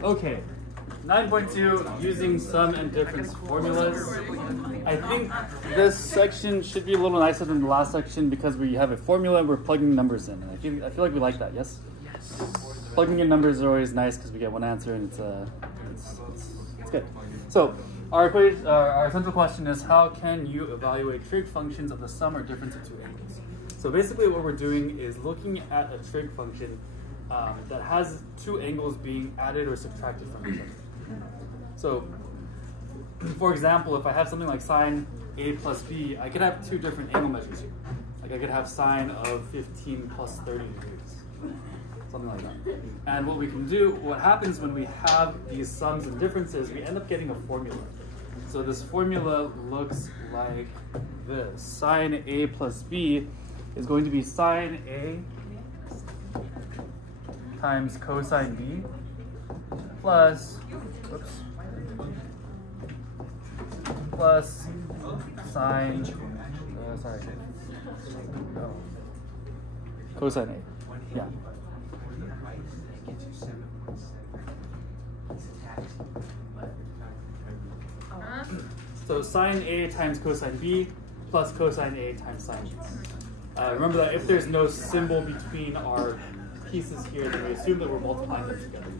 Okay, 9.2, using sum and difference formulas. I think this section should be a little nicer than the last section because we have a formula and we're plugging numbers in. And I feel like we like that, yes? Yes. Plugging in numbers is always nice because we get one answer and it's good. So our central question is, how can you evaluate trig functions of the sum or difference of two angles? So basically what we're doing is looking at a trig function that has two angles being added or subtracted from each other. So, for example, if I have something like sine A plus B, I could have two different angle measures here. Like I could have sine of 15 plus 30 degrees, something like that. And what we can do, what happens when we have these sums and differences, we end up getting a formula. So this formula looks like this. Sine A plus B is going to be sine A times cosine B plus, sine, cosine A, yeah. So sine A times cosine B plus cosine A times sine B. Remember that if there's no symbol between our pieces here, then we assume that we're multiplying them together.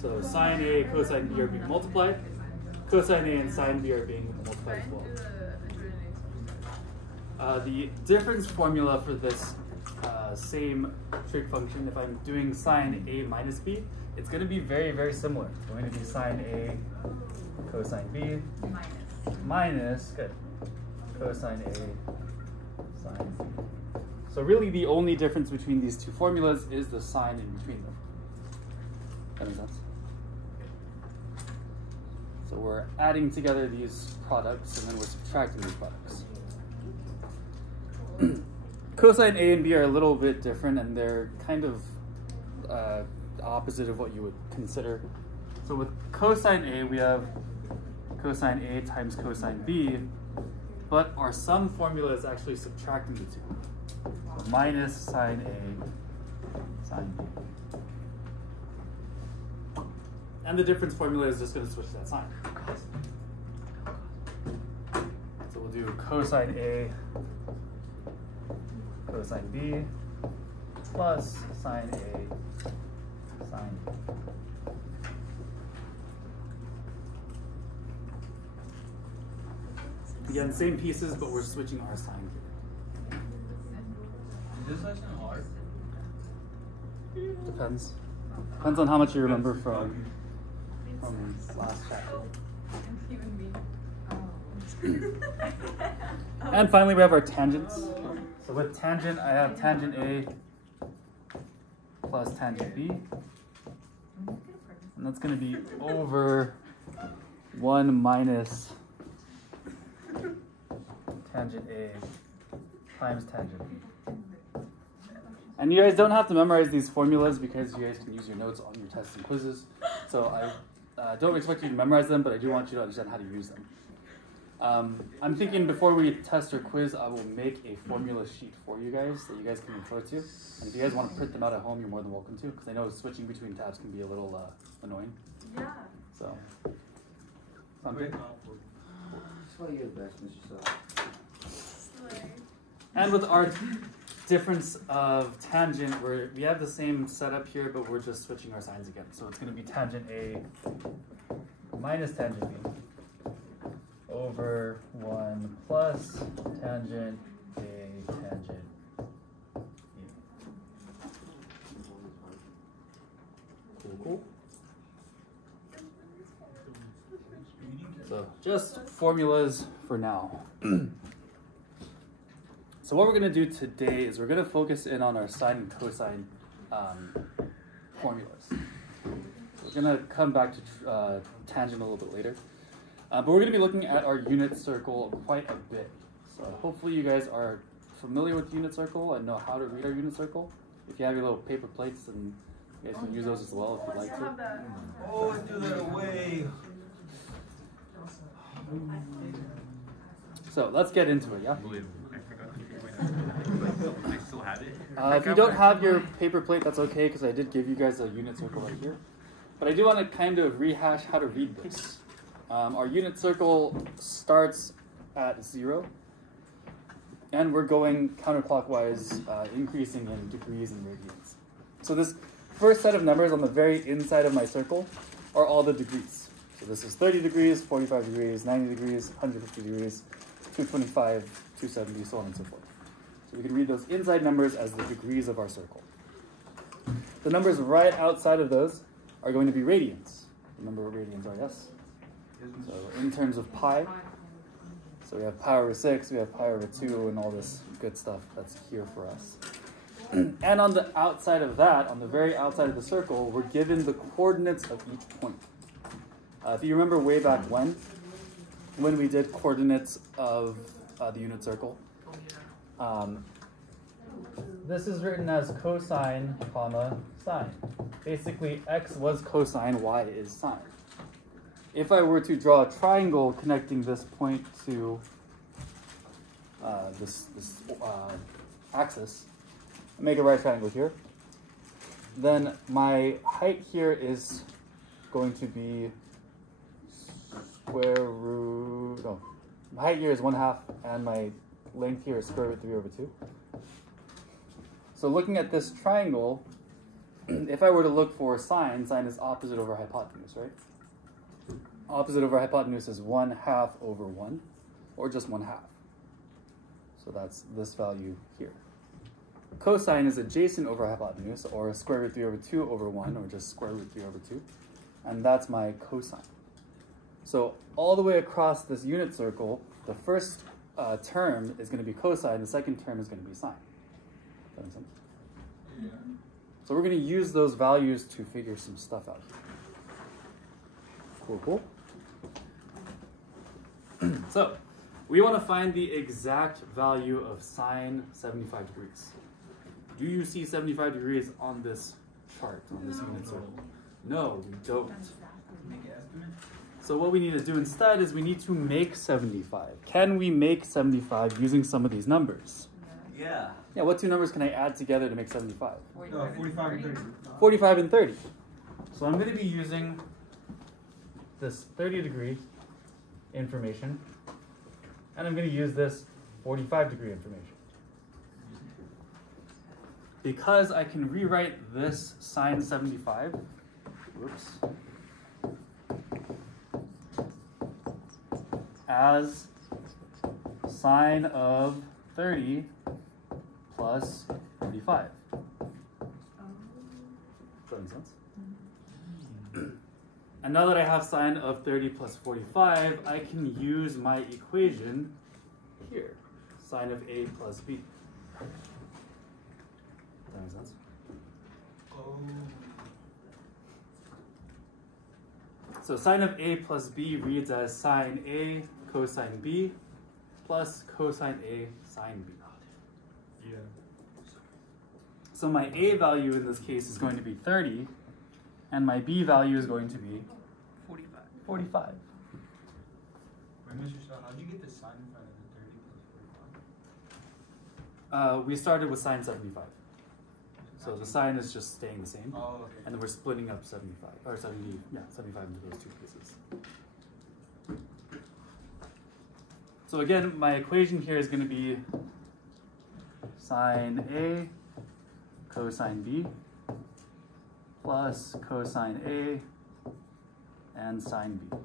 So sine A, cosine B are being multiplied. Cosine A and sine B are being multiplied as well. The difference formula for this same trig function, if I'm doing sine A minus B, it's going to be very, very similar. It's going to be sine A cosine B minus cosine A sine B. So really the only difference between these two formulas is the sign in between them. That makes sense? So we're adding together these products and then we're subtracting these products. Cosine A and B are a little bit different and they're kind of opposite of what you would consider. So with cosine A, we have cosine A times cosine B, but our sum formula is actually subtracting the two. So minus sine A sine B. And the difference formula is just going to switch that sign. So we'll do cosine A cosine B plus sine A sine B. Again, same pieces, but we're switching our sign here. Is this lesson hard? Depends. Depends on how much you remember from last chapter. And finally, we have our tangents. So with tangent, I have tangent A plus tangent B. And that's going to be over 1 minus tangent A times tangent B. And you guys don't have to memorize these formulas because you guys can use your notes on your tests and quizzes. So I don't expect you to memorize them, but I do want you to understand how to use them. I'm thinking before we test or quiz, I will make a formula sheet for you guys that you guys can refer to. And if you guys want to print them out at home, you're more than welcome to, because I know switching between tabs can be a little annoying. Yeah. So, something. And with our difference of tangent, we have the same setup here, but we're just switching our signs again. So it's going to be tangent A minus tangent B over 1 plus tangent A tangent B. Cool. So just formulas for now. So what we're going to do today is we're going to focus in on our sine and cosine formulas. We're going to come back to tangent a little bit later. But we're going to be looking at our unit circle quite a bit. So hopefully you guys are familiar with unit circle and know how to read our unit circle. If you have your little paper plates, then you guys can use those as well if you'd like to. Oh, threw that away. So let's get into it, yeah? I still have it. If you don't have your paper plate, that's okay, because I did give you guys a unit circle right here. But I do want to kind of rehash how to read this. Our unit circle starts at 0, and we're going counterclockwise, increasing in degrees and radians. So this first set of numbers on the very inside of my circle are all the degrees. So this is 30 degrees, 45 degrees, 90 degrees, 150 degrees, 225, 270, so on and so forth. So we can read those inside numbers as the degrees of our circle. The numbers right outside of those are going to be radians. Remember what radians are, yes? So in terms of pi, so we have pi over 6, we have pi over 2, and all this good stuff that's here for us. And on the outside of that, on the very outside of the circle, we're given the coordinates of each point. If you remember way back when we did coordinates of the unit circle, this is written as cosine, comma, sine. Basically, x was cosine, y is sine. If I were to draw a triangle connecting this point to this axis, make a right triangle here, then my height here is going to be square root, no, my height here is 1/2, and my length here is square root 3 over 2. So looking at this triangle, if I were to look for sine is opposite over hypotenuse, right? Opposite over hypotenuse is 1/2 over 1, or just 1/2. So that's this value here. Cosine is adjacent over hypotenuse, or square root 3 over 2 over 1, or just square root 3 over 2. And that's my cosine. So all the way across this unit circle, the first term is going to be cosine, the second term is going to be sine. Does that make sense? Yeah. So we're going to use those values to figure some stuff out here. Cool, cool. So we want to find the exact value of sine 75 degrees. Do you see 75 degrees on this chart, on this unit circle? No, we don't. Make an estimate? So what we need to do instead is we need to make 75. Can we make 75 using some of these numbers? Yeah. Yeah, what two numbers can I add together to make 75? No, 45 and 30. 45 and 30. So I'm going to be using this 30 degree information, and I'm going to use this 45 degree information. Because I can rewrite this sine 75, whoops, as sine of 30 plus 45. Does that make sense? And now that I have sine of 30 plus 45, I can use my equation here, sine of A plus B. Does that make sense? Oh. So sine of A plus B reads as sine A cosine B plus cosine A sine B. Yeah. So my A value in this case is going to be 30, and my B value is going to be 45. Wait, Mr. Shaw, how'd you get the sine in front of the 30 plus 45? We started with sine 75. So the sine is just staying the same. Oh, okay. And then we're splitting up 75, or 70, yeah, 75 into those two pieces. So again, my equation here is going to be sine A cosine B plus cosine A and sine B.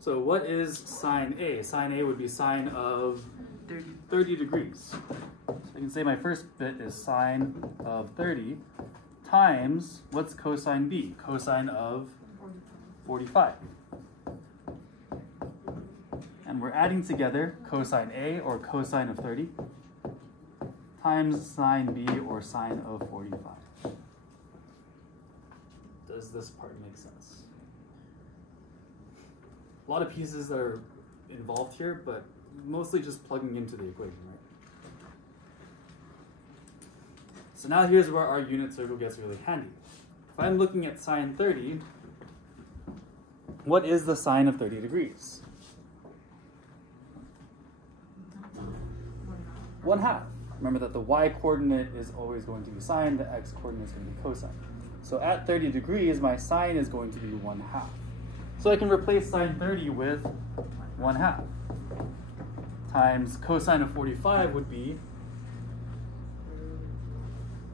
So what is sine A? Sine A would be sine of 30 degrees. So I can say my first bit is sine of 30 times, what's cosine B? Cosine of 45. And we're adding together cosine A, or cosine of 30, times sine B, or sine of 45. Does this part make sense? A lot of pieces that are involved here, but mostly just plugging into the equation, right? So now here's where our unit circle gets really handy. If I'm looking at sine 30, what is the sine of 30 degrees? 1/2. Remember that the y coordinate is always going to be sine, the x coordinate is going to be cosine. So at 30 degrees, my sine is going to be 1/2. So I can replace sine 30 with 1/2 times cosine of 45 would be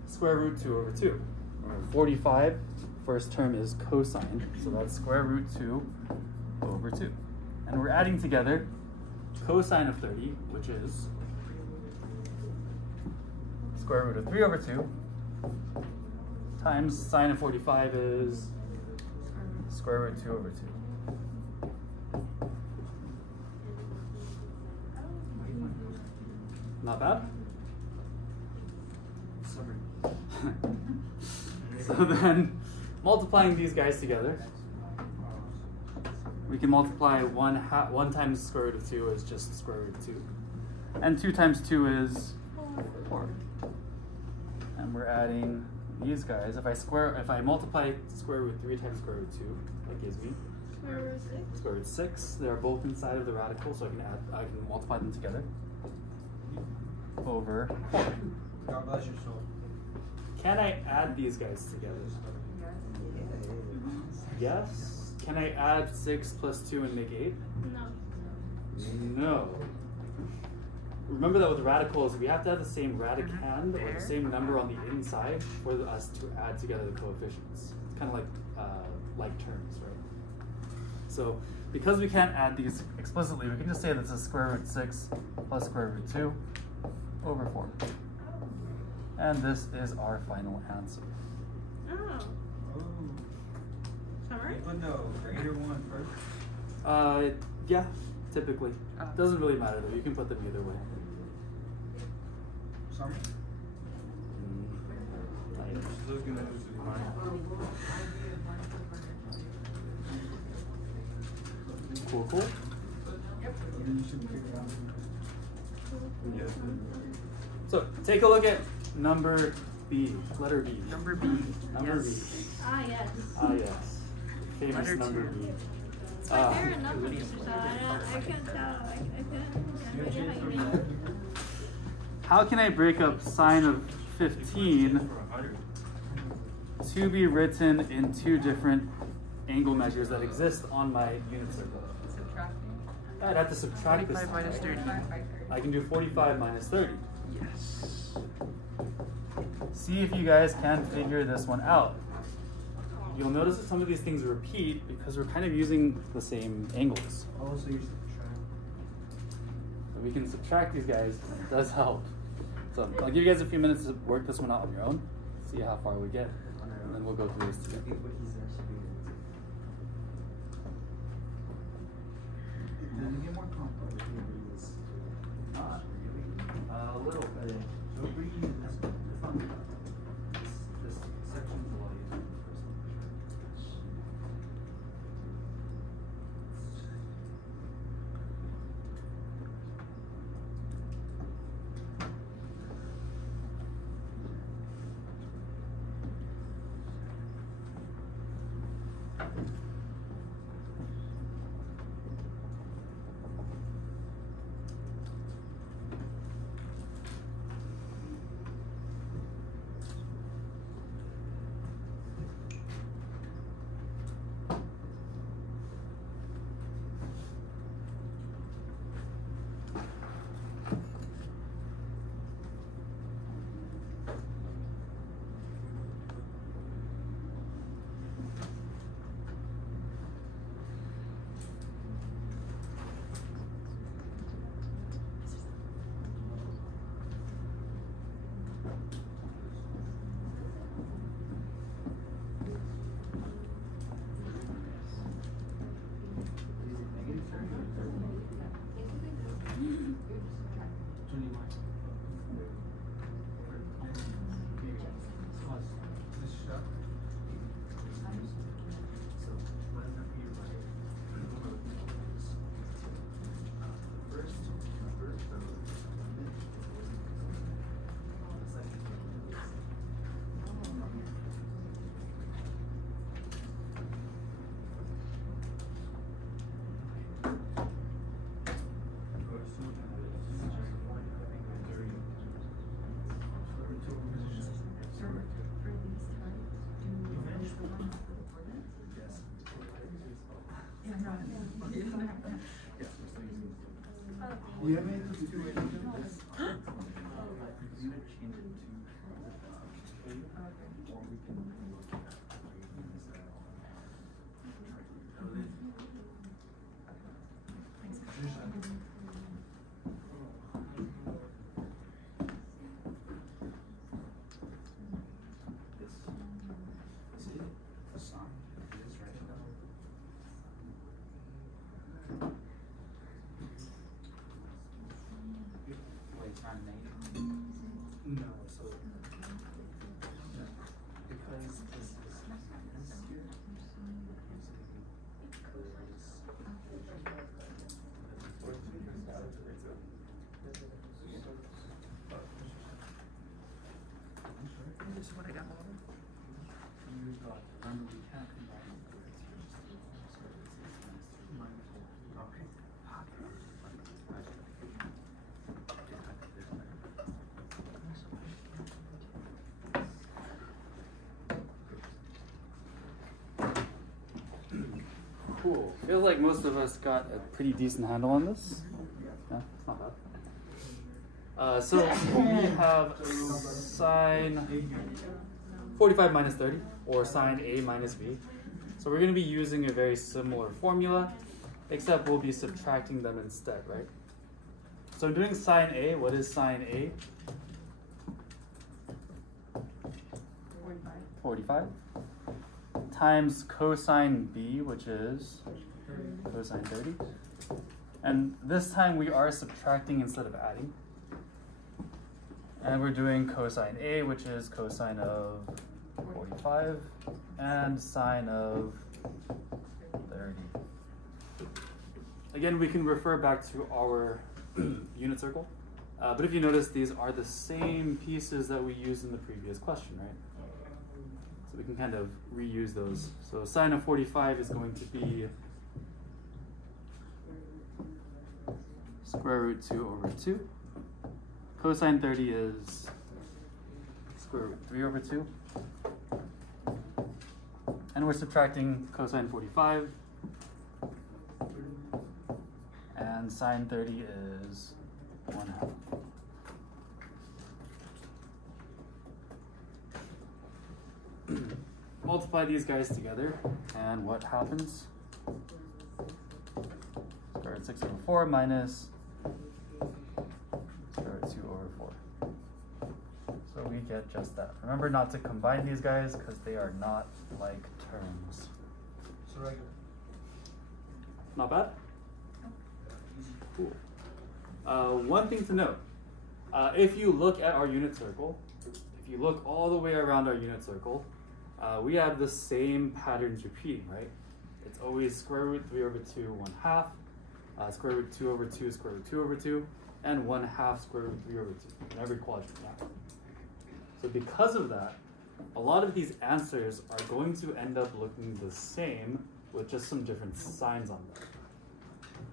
square root 2 over 2. Remember, 45, first term is cosine, so that's square root 2 over 2. And we're adding together cosine of 30, which is square root of 3 over 2, times sine of 45 is square root 2 over 2. Not bad? Sorry. So then, multiplying these guys together, we can multiply 1 times square root of 2 is just square root of 2. And 2 times 2 is 4. And we're adding these guys. If I multiply square root 3 times square root 2, that gives me square root 6. They're both inside of the radical, so I can multiply them together over 4. God bless your soul. Can I add these guys together? Yes. Can I add 6 plus 2 and make 8? No. Remember that with radicals, we have to have the same radicand or the same number on the inside for us to add together the coefficients. It's kind of like terms, right? So because we can't add these explicitly, we can just say that this is square root 6 plus square root 2 over 4. And this is our final answer. Oh. Sorry? But no, greater one first. Yeah, typically. Doesn't really matter though, you can put them either way. Sorry? She's looking at this to be mine. Cool. You should figure it out. Yes. So take a look at number B, letter B. Number B. Number Yes. B. Ah, yes. Ah, yes. Famous Letter number 2. B. It's my favorite number, so I can't tell. I couldn't get how you made it. How can I break up sine of 15 to be written in 2 different angle measures that exist on my unit circle? I'd have to subtract this 45 minus time, 30. right? I can do 45 minus 30. Yes. See if you guys can figure this one out. You'll notice that some of these things repeat because we're kind of using the same angles. Oh, so you're subtracting. So we can subtract these guys. It does help. So I'll give you guys a few minutes to work this one out on your own. See how far we get. And then we'll go through this together. Does it get more complex? Not really. A little bit. So if we use this one. It's not too bad. This section's a lot easier than the first one. You have made those two equations? No, so because this is here. This is what I got. Remember, we can't combine the Cool. Feels like most of us got a pretty decent handle on this. Yeah, it's not bad. So we have sine 45 minus 30, or sine A minus B. So we're going to be using a very similar formula, except we'll be subtracting them instead, right? So I'm doing sine A. What is sine A? 45. Times cosine B, which is cosine 30. And this time we are subtracting instead of adding. And we're doing cosine A, which is cosine of 45, and sine of 30. Again, we can refer back to our unit circle. But if you notice, these are the same pieces that we used in the previous question, right? So we can kind of reuse those. So sine of 45 is going to be square root 2 over 2. Cosine 30 is square root 3 over 2. And we're subtracting cosine 45. And sine 30 is 1/2. Multiply these guys together, and what happens? Square root 6 over 4 minus square root 2 over 4. So we get just that. Remember not to combine these guys because they are not like terms. So regular. Not bad? Cool. One thing to note, if you look at our unit circle, if you look all the way around our unit circle, we have the same patterns repeating, right? It's always square root 3 over 2, 1/2, square root 2 over 2, square root 2 over 2, and 1/2 square root 3 over 2 in every quadrant. Yeah? So because of that, a lot of these answers are going to end up looking the same with just some different signs on them.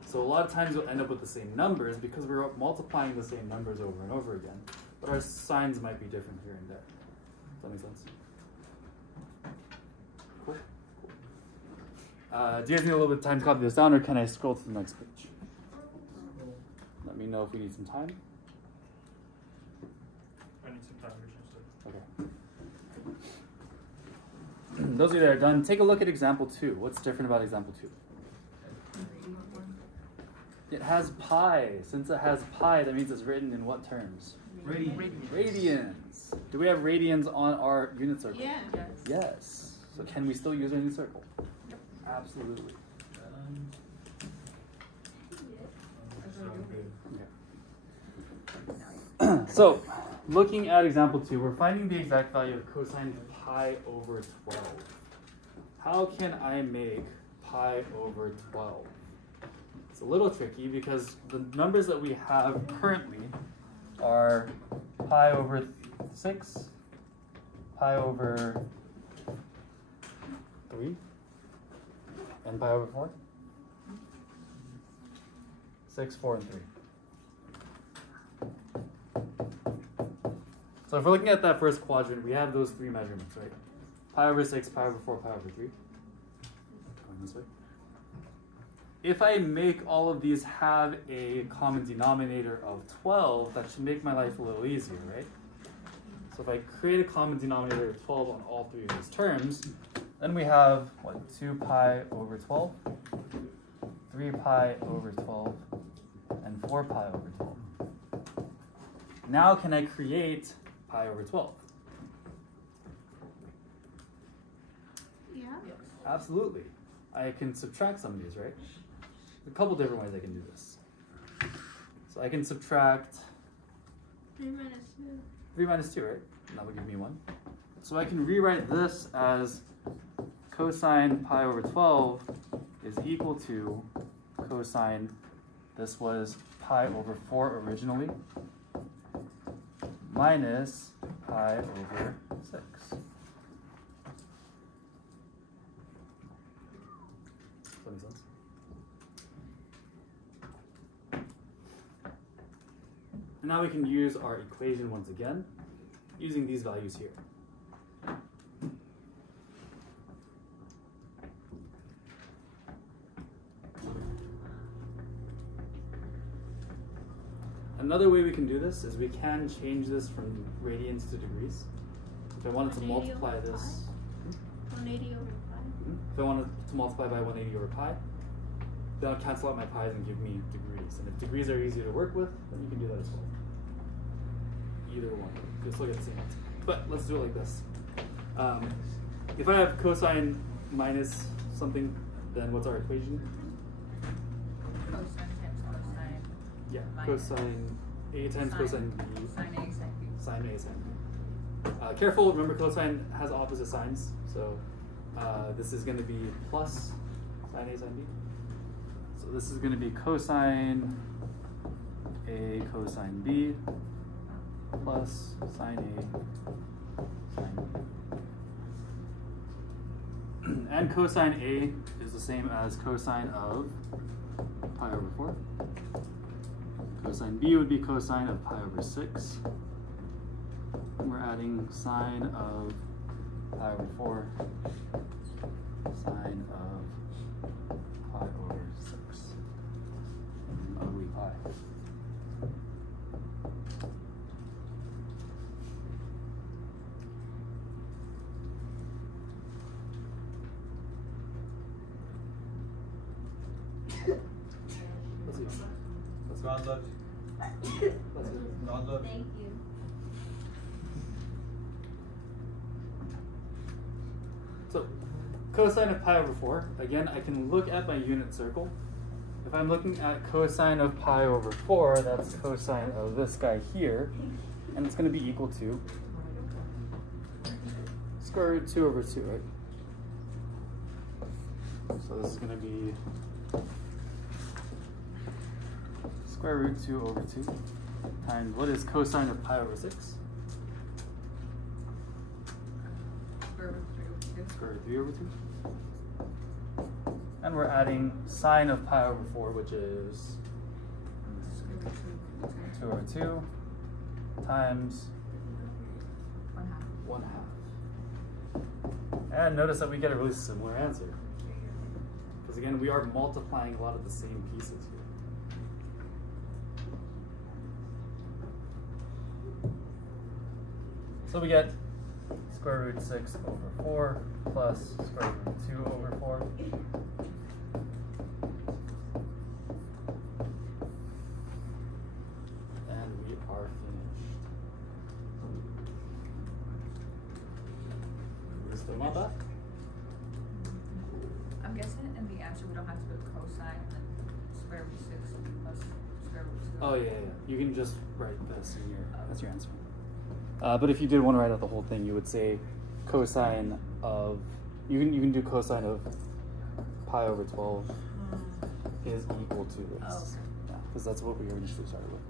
So a lot of times you'll end up with the same numbers because we're multiplying the same numbers over and over again, but our signs might be different here and there. Does that make sense? Cool. Do you guys need a little bit of time to copy this down, or can I scroll to the next page? Let me know if we need some time. I need some time. Okay. Those of you that are done, take a look at example 2. What's different about example 2? It has pi. Since it has pi, that means it's written in what terms? Radians. Do we have radians on our unit circle? Yeah. Yes. So can we still use our unit circle? Absolutely. Okay. So, looking at example 2, we're finding the exact value of cosine pi over 12. How can I make pi over 12? It's a little tricky because the numbers that we have currently are pi over 6, pi over 3, and pi over 4. 6, 4, and 3. So if we're looking at that first quadrant, we have those three measurements, right? Pi over 6, pi over 4, pi over 3. Going this way. if I make all of these have a common denominator of 12, that should make my life a little easier, right? So if I create a common denominator of 12 on all three of these terms, then we have, what, 2 pi over 12, 3 pi over 12, and 4 pi over 12. Now can I create pi over 12? Yeah. Absolutely. I can subtract some of these, right? A couple different ways I can do this. So I can subtract 3 minus 2. 3 minus 2, right? And that will give me 1. So I can rewrite this as cosine pi over 12 is equal to cosine, this was pi over 4 originally, minus pi over 6. Does that make sense? And now we can use our equation once again, using these values here. Another way we can do this is we can change this from radians to degrees. If I wanted to 180 multiply over this, 180 over 5. if I wanted to multiply by 180 over pi, then I'll cancel out my pi's and give me degrees. And if degrees are easy to work with, then you can do that as well. Either one. You'll still get the same answer. But let's do it like this. If I have cosine minus something, then what's our equation? Cosine times cosine. Yeah, Minus. cosine A times cosine B. Sine A, sine B. Sine A, sine B. Careful, remember cosine has opposite signs. So this is going to be plus sine A, sine B. So this is going to be cosine A cosine B plus sine A sine B. And cosine A is the same as cosine of pi over 4. Cosine B would be cosine of pi over 6. And we're adding sine of pi over 4, sine of pi over 6. Ugly pi. Let's see. Let's see. God loves you. Let's see. God loves you. Thank you. So, cosine of pi over 4, again, I can look at my unit circle. If I'm looking at cosine of pi over 4, that's cosine of this guy here, and it's going to be equal to square root 2 over 2, right? So this is going to be square root 2 over 2 times, what is cosine of pi over 6? Square root 3 over 2. Square root 3 over 2. And we're adding sine of pi over 4, which is Square root 2 over 2. 2 over 2 times 1/2. 1/2. And notice that we get a really similar answer. Because again, we are multiplying a lot of the same pieces here. So we get square root 6 over 4 plus square root 2 over 4. And we are finished. We still not that? I'm guessing in the answer we don't have to put cosine and then square root 6 plus square root 2. Oh yeah, yeah. You can just write this in your, that's your answer. But if you did want to write out the whole thing, you would say cosine of, you can do cosine of pi over 12 is equal to this. Oh, okay. Yeah, because that's what we initially started with.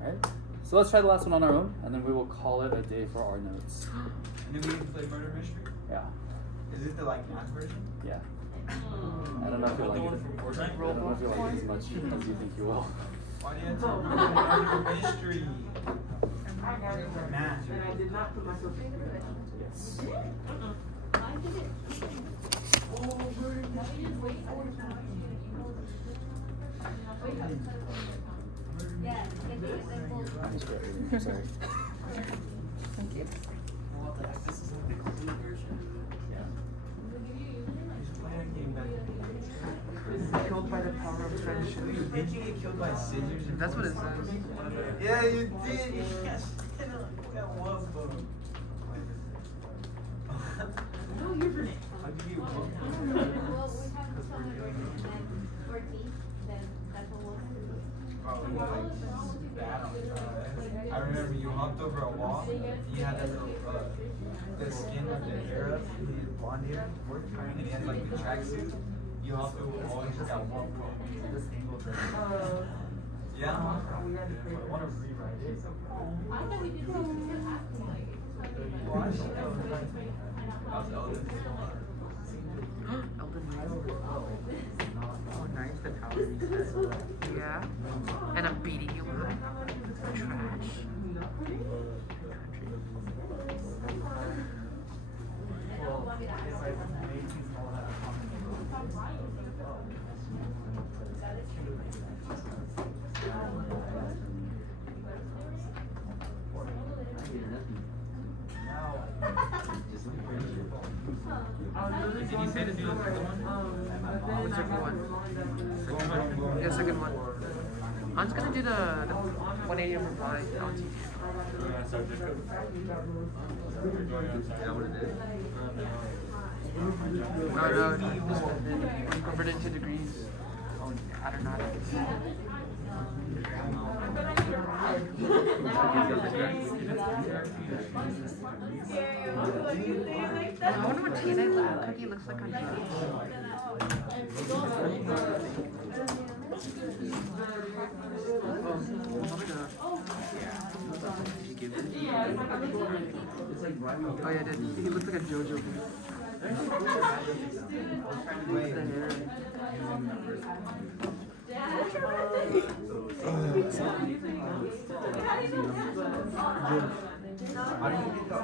Alright, so let's try the last one on our own, and then we will call it a day for our notes. And then we can play murder mystery. Yeah, Is it the like math version? yeah. I don't know if you like it. I don't know if you like it as much as you think you will. Why do you have to murder mystery? Math. Yes. Why? Sorry. Thank you. Killed by the power of friendship. Did you get killed by scissors? That's what it says. Yeah, you did. Yes. That was boom. No, you're Renee. How'd you get Well, whooped? we have someone or teeth, then that's what we'll do. Probably like bad on I remember you hopped over a wall. You had that little the skin like the hair up. You had blonde hair, and he had like the tracksuit. You hopped over a wall. You just got one pump. Yeah. I want to rewrite it. I thought we did Watch. I was Elden. Elden Ring. Oh, nice. The tower reset. Yeah. And I'm beating you with trash. Did he say to do the second one? Which second one? Second one? Yeah, second one. I'm just gonna do the 180 reply. I'll teach you. Is that what it is? No, convert it to degrees. Oh, I don't know. I wonder what TNA cookie looks like on Oh yeah, dude. He looks like a JoJo. How do you get the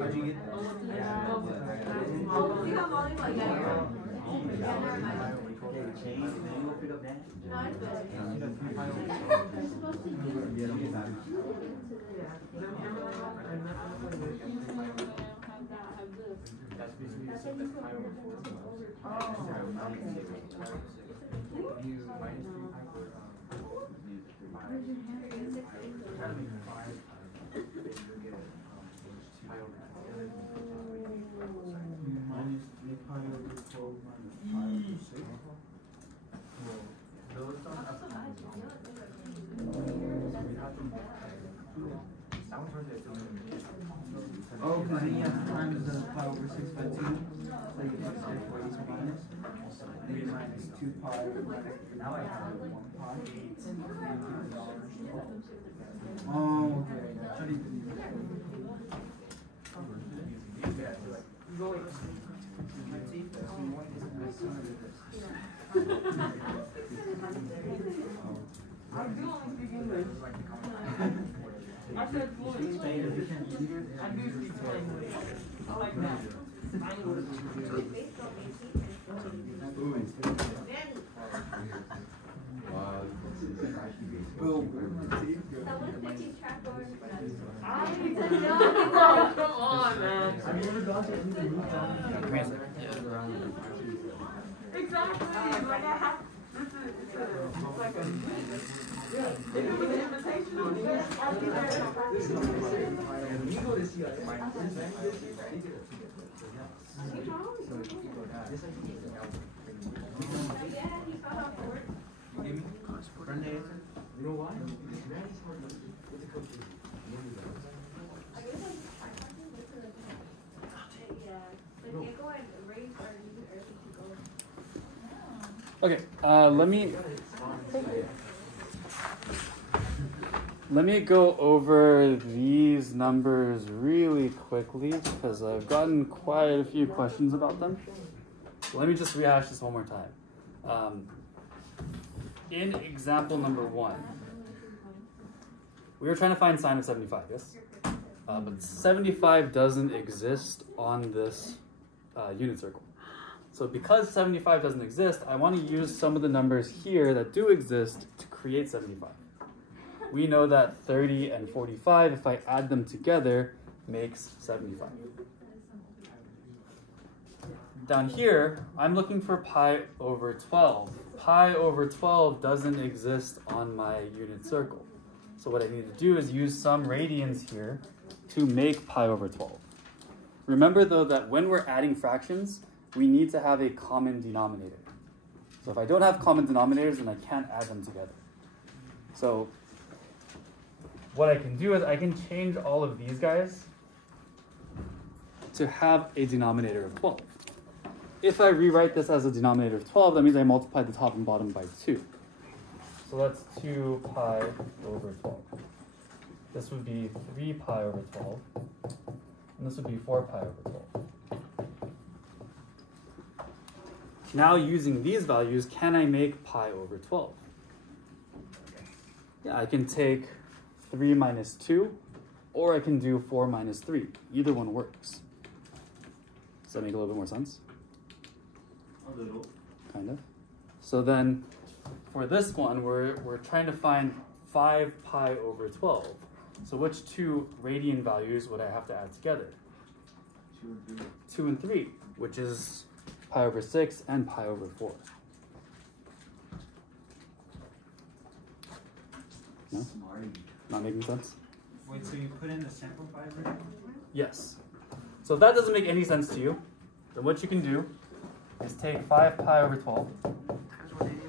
How'd you get Oh, because then you have to times the pi over 6 by 2. So you get 6 for each minus. Then you minus 2 pi minus 3 pi. 1 pi. Oh, okay. I said fluent. I do speak English. I like that. Oh, come on, man. Exactly. Like I have. It's like a. If it was an invitation, I'd be there. You know why? Okay, let me go over these numbers really quickly because I've gotten quite a few questions about them. let me just rehash this one more time. In example number 1, we were trying to find sine of 75, yes? But 75 doesn't exist on this unit circle. So because 75 doesn't exist, I want to use some of the numbers here that do exist to create 75. We know that 30 and 45, if I add them together, makes 75. Down here, I'm looking for pi over 12. Pi over 12 doesn't exist on my unit circle. So what I need to do is use some radians here to make pi over 12. Remember though that when we're adding fractions, we need to have a common denominator. So if I don't have common denominators, then I can't add them together. So what I can do is I can change all of these guys to have a denominator of 12. If I rewrite this as a denominator of 12, that means I multiply the top and bottom by 2. So that's 2 pi over 12. This would be 3 pi over 12. And this would be 4 pi over 12. Now using these values, can I make pi over 12? Yeah, I can take 3 minus 2, or I can do 4 minus 3. Either one works. Does that make a little bit more sense? A little. Kind of. So then, for this one, we're trying to find 5 pi over 12. So which two radian values would I have to add together? 2 and 3, which is pi over 6 and pi over 4. No? Not making sense? Wait, so you put in the sample fiber? Yes. So if that doesn't make any sense to you, then what you can do is take 5 pi over 12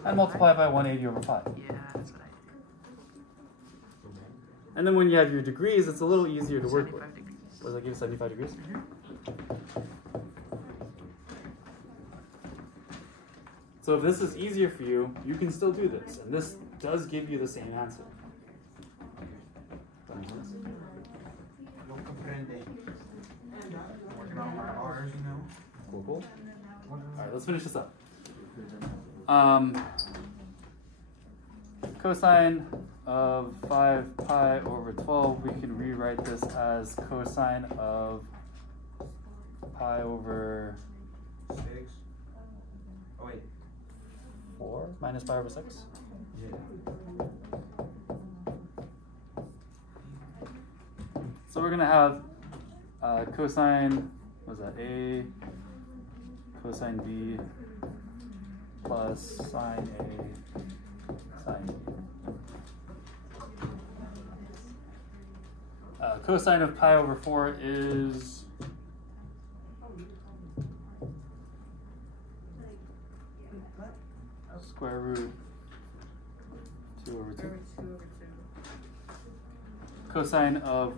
and multiply by 180 over 5. Yeah, that's what I did. And then when you have your degrees, it's a little easier to work with. 75 degrees. What does that give you, 75 degrees? So if this is easier for you, you can still do this. And this does give you the same answer. Does that make sense? Lo comprende. Working on my R's, you know? Cool, cool. All right, let's finish this up. Cosine of 5 pi over 12, we can rewrite this as cosine of pi over 6. Oh, wait. 4 minus pi over 6. Yeah. So we're going to have cosine, what was that, A, cosine B, plus sine A, sine B. Cosine of pi over 4 is square root 2 over 2. Square root 2 over 2. Cosine of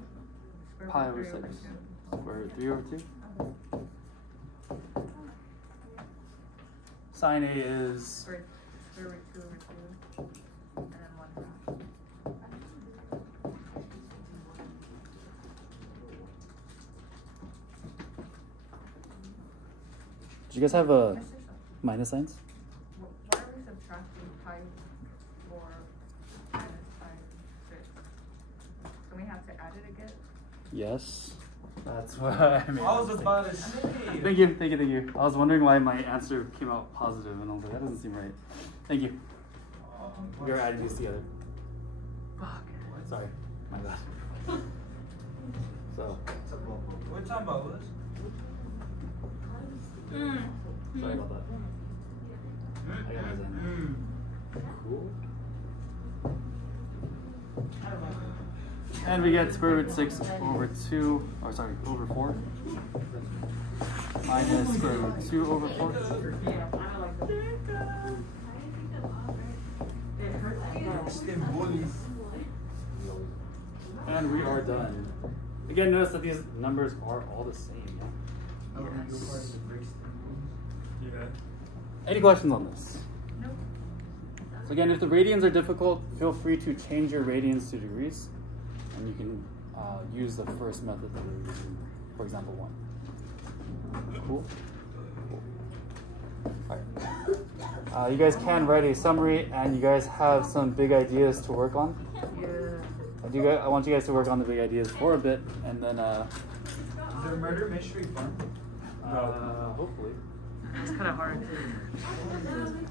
Square pi root over 3 6. over 2. Square root 3 over 2. Sine A is Square root 2 over 2. And then 1/2. do you guys have a Mr. Shaw, minus signs? why are we subtracting pi 4 minus pi 6? Don't we have to add it again? Yes. That's what I mean. I was about to say. Thank you, thank you, thank you. I was wondering why my answer came out positive, and I was like, that doesn't seem right. Thank you. We're adding these together. Fuck. Sorry, my bad. So, What you talking about, Liz? sorry about that. I got my Zen. Cool. And we get square root 6 over 2, or sorry, over 4. Minus square root 2 over 4. And we are done. Again, notice that these numbers are all the same. Yeah. Any questions on this? Nope. So again, if the radians are difficult, feel free to change your radians to degrees. And you can use the first method that we're using, for example, 1. Cool? You guys can write a summary, and you guys have some big ideas to work on. Yeah. I want you guys to work on the big ideas for a bit, and then Is the murder mystery fun? hopefully. It's kind of hard to.